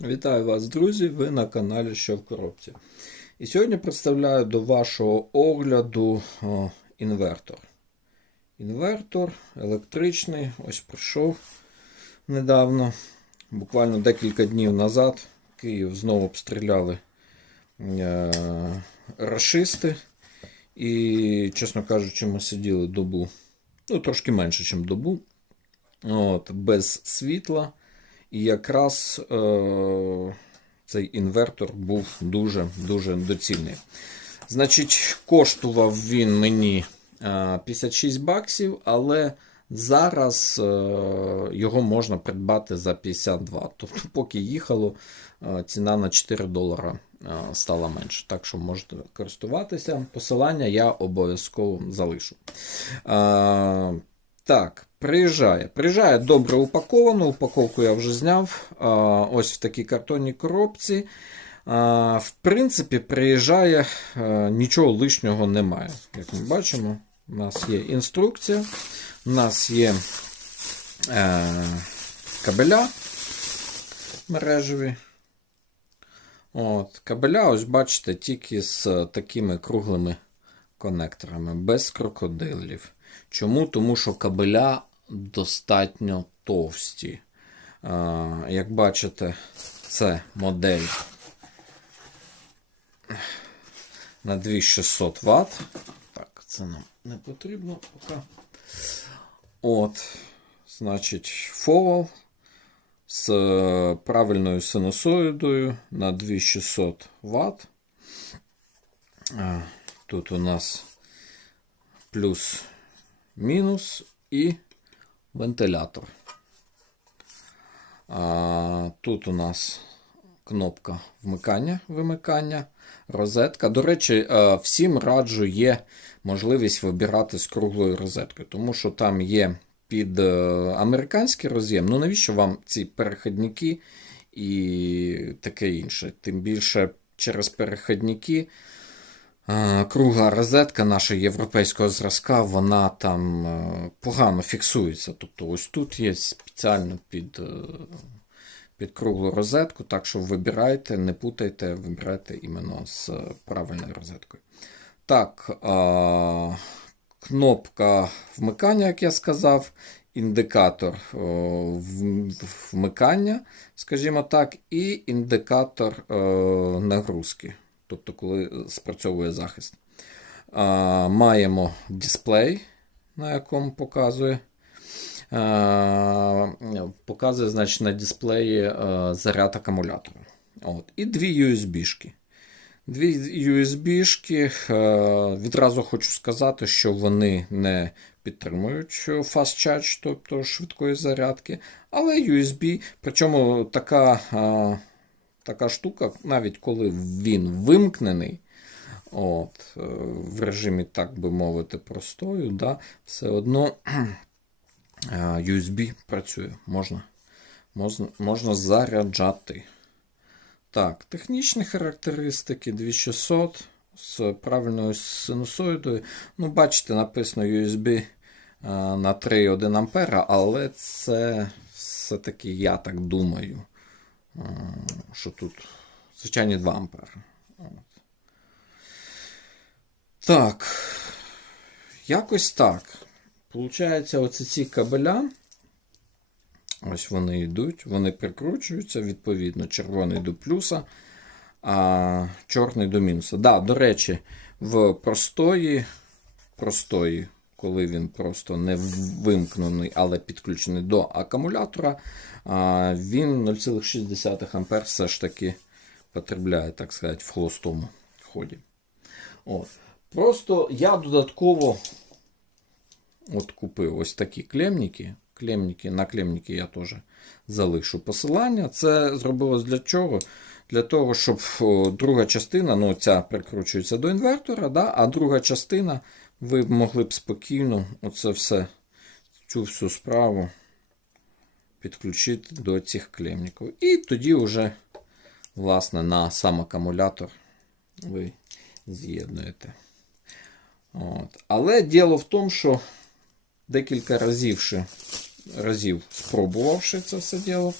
Вітаю вас, друзі! Ви на каналі Що в коробці. І сьогодні представляю до вашого огляду о, інвертор. Інвертор електричний, ось прийшов недавно. Буквально декілька днів назад Київ знову обстріляли е, рашисти. І, чесно кажучи, ми сиділи добу, ну трошки менше, ніж добу, от, без світла. І якраз е, цей інвертор був дуже-дуже доцільний. Значить, коштував він мені е, 56 баксів, але зараз е, його можна придбати за 52. Тобто, поки їхало, е, ціна на 4 долара е, стала менше. Так що можете користуватися. Посилання я обов'язково залишу. Так, приїжджає. Приїжджає добре упаковано. Упаковку я вже зняв. Ось в такій картонній коробці. В принципі, приїжджає, нічого лишнього немає. Як ми бачимо, у нас є інструкція, у нас є е, кабеля мережеві. От, Кабеля, ось бачите, тільки з такими круглими конекторами, без крокодилів. Чому? Тому що кабеля достатньо товсті. Як бачите, це модель на 2600 Вт. Так, це нам не потрібно поки. От, значить, фовал з правильною синусоїдою на 2600 Вт. Тут у нас плюс мінус і вентилятор. Тут у нас кнопка вмикання, вимикання, розетка. До речі, всім раджу є можливість вибирати з круглою розеткою, тому що там є під е, американський роз'єм. Ну навіщо вам ці перехідники і таке інше? Тим більше через перехідники. Е, Кругла розетка нашого європейського зразка, вона там е, погано фіксується. Тобто ось тут є спеціально під е, під круглу розетку, так що вибирайте, не путайте, вибирайте іменно з правильною розеткою. Так, кнопка вмикання, як я сказав, індикатор вмикання, скажімо так, і індикатор нагрузки тобто коли спрацьовує захист. А, Маємо дисплей, на якому показує. А, Показує значить, на дисплеї а, заряд акумулятора. От. І дві USB-шки. Дві USB-шки. Відразу хочу сказати, що вони не підтримують fast charge, тобто швидкої зарядки, але USB, причому така така штука, навіть коли він вимкнений, от, е, в режимі, так би мовити, простою, да, все одно USB працює, можна, можна, можна заряджати. Так, технічні характеристики 2600 з правильною синусоїдою. Ну, бачите, написано USB е, на 3,1 А, але це все-таки я так думаю що тут звичайні 2 ампери. Так, якось так. Получається, оці ці кабеля. Ось вони йдуть, вони прикручуються, відповідно, червоний до плюса, а чорний до мінуса. Да, До речі, в простої, простої коли він просто не вимкнений, але підключений до акумулятора, він 0,6 А все ж таки потребляє, так сказати, в холостому ході. От. Просто я додатково от купив ось такі клемники. Клемники, На клемники я теж залишу посилання. Це зробилось для чого? Для того, щоб друга частина, ну ця прикручується до інвертора, да, а друга частина ви б могли б спокійно оце все, цю всю справу підключити до цих клемників. І тоді вже, власне, на сам акумулятор ви з'єднуєте. От. Але діло в тому, що декілька разів, разів спробувавши це все діло,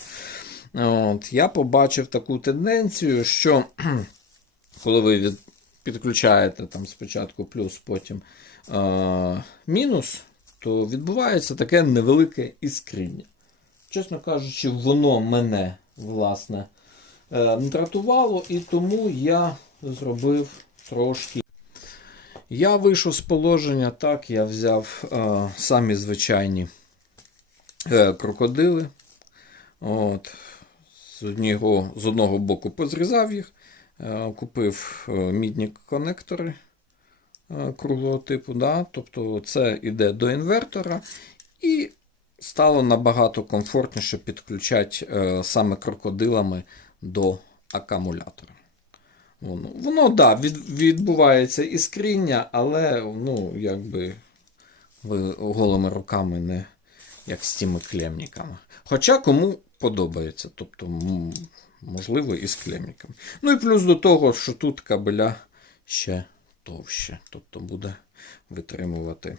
От, я побачив таку тенденцію, що коли ви від, підключаєте там спочатку плюс, потім мінус, то відбувається таке невелике іскріння. Чесно кажучи, воно мене власне е, дратувало, і тому я зробив трошки. Я вийшов з положення, так, я взяв е, самі звичайні е, крокодили. От, з, одного, з одного боку позрізав їх, е, купив е, мідні конектори е, круглого типу. Да? Тобто це йде до інвертора, і стало набагато комфортніше підключати е, саме крокодилами до акумулятора. Воно, воно да, від, відбувається іскріння, але ну, якби ви голими руками не як з тими клемниками. Хоча кому подобається, тобто, можливо, і з клемниками. Ну і плюс до того, що тут кабеля ще товще, тобто буде витримувати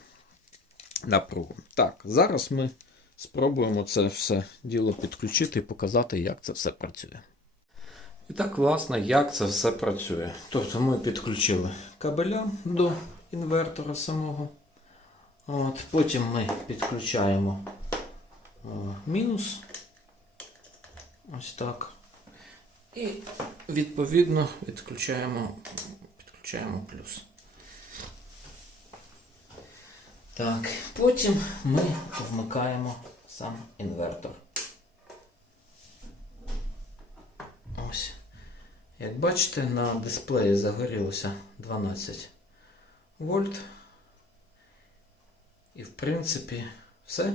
напругу. Так, зараз ми спробуємо це все діло підключити і показати, як це все працює. І так, власне, як це все працює. Тобто ми підключили кабеля до інвертора самого. От, потім ми підключаємо е, мінус. Ось так. І відповідно відключаємо, підключаємо плюс. Так, потім ми вмикаємо сам інвертор. Ось. Як бачите, на дисплеї загорілося 12 вольт. І в принципі все.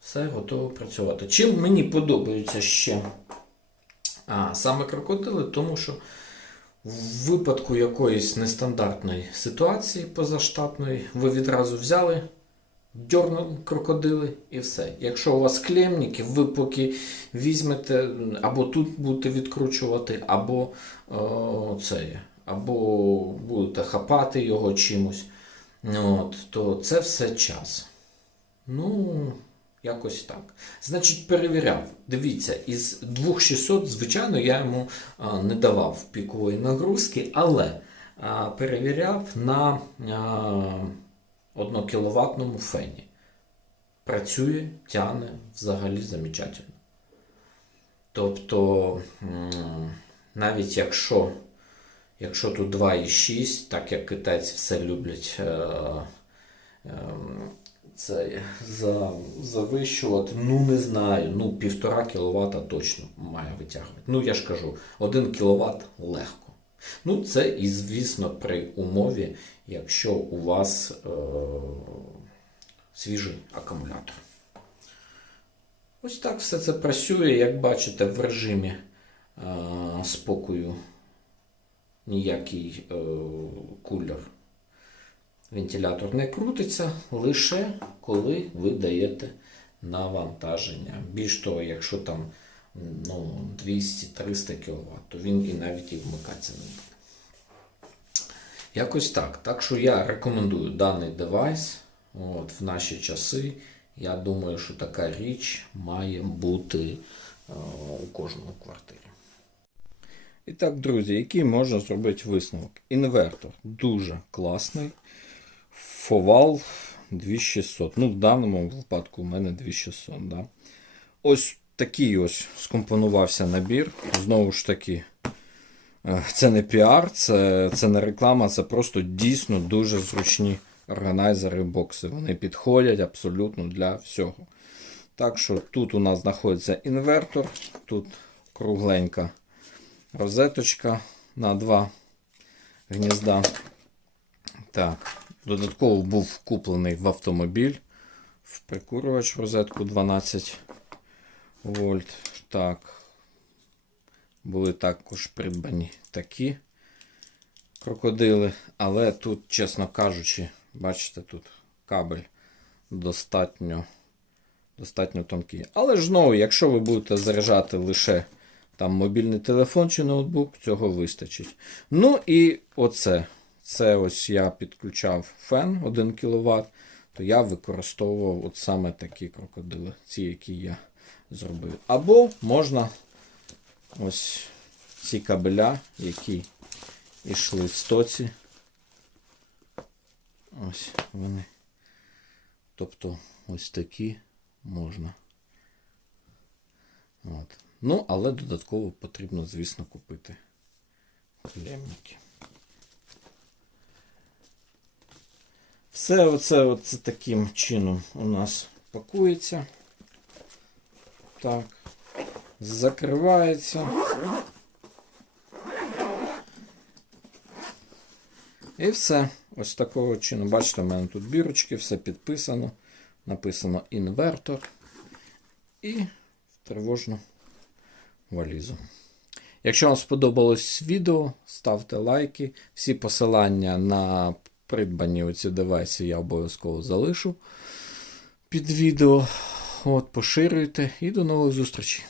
Все готово працювати. Чим мені подобаються ще а, саме крокодили, тому що в випадку якоїсь нестандартної ситуації позаштатної, ви відразу взяли, дьорнули крокодили і все. Якщо у вас клемники, ви поки візьмете, або тут будете відкручувати, або о, це, або будете хапати його чимось, от, то це все час. Ну, якось так. Значить, перевіряв. Дивіться, із 2600, звичайно, я йому не давав пікової нагрузки, але перевіряв на 1 кВт фені. Працює, тягне взагалі замечательно. Тобто, навіть якщо, якщо тут 2,6, так як китайці все люблять. Це за, завищувати, ну не знаю, ну півтора кВт точно має витягувати. Ну я ж кажу, 1 кВт легко. Ну це і звісно при умові, якщо у вас е- свіжий акумулятор. Ось так все це працює, як бачите, в режимі е- спокою ніякий е- кулер вентилятор не крутиться лише коли ви даєте навантаження. Більш того, якщо там ну, 200-300 кВт, то він і навіть і вмикатися не буде. Якось так. Так що я рекомендую даний девайс от, в наші часи. Я думаю, що така річ має бути е, у кожному квартирі. І так, друзі, який можна зробити висновок? Інвертор дуже класний. Фовал 2600. Ну, в даному випадку у мене 2600. Да? Ось такий ось скомпонувався набір. Знову ж таки, е, це не піар, це, це не реклама, це просто дійсно дуже зручні органайзери бокси. Вони підходять абсолютно для всього. Так що тут у нас знаходиться інвертор, тут кругленька розеточка на два гнізда. Так. Додатково був куплений в автомобіль в прикурювач розетку 12 вольт. Так. Були також придбані такі крокодили, але тут, чесно кажучи, бачите, тут кабель достатньо достатньо тонкий. Але ж знову, якщо ви будете заряджати лише там мобільний телефон чи ноутбук, цього вистачить. Ну і оце. Це ось я підключав фен 1 кВт, то я використовував от саме такі крокодили, ці, які я зробив. Або можна ось ці кабеля, які йшли в стоці. Ось вони. Тобто ось такі можна. От. Ну, але додатково потрібно, звісно, купити клемники. Все оце, оце таким чином у нас пакується. Так. Закривається. І все. Ось такого чину. Бачите, у мене тут бірочки, все підписано. Написано інвертор. І в тривожну валізу. Якщо вам сподобалось відео, ставте лайки. Всі посилання на придбані оці девайси я обов'язково залишу під відео. От, поширюйте і до нових зустрічей.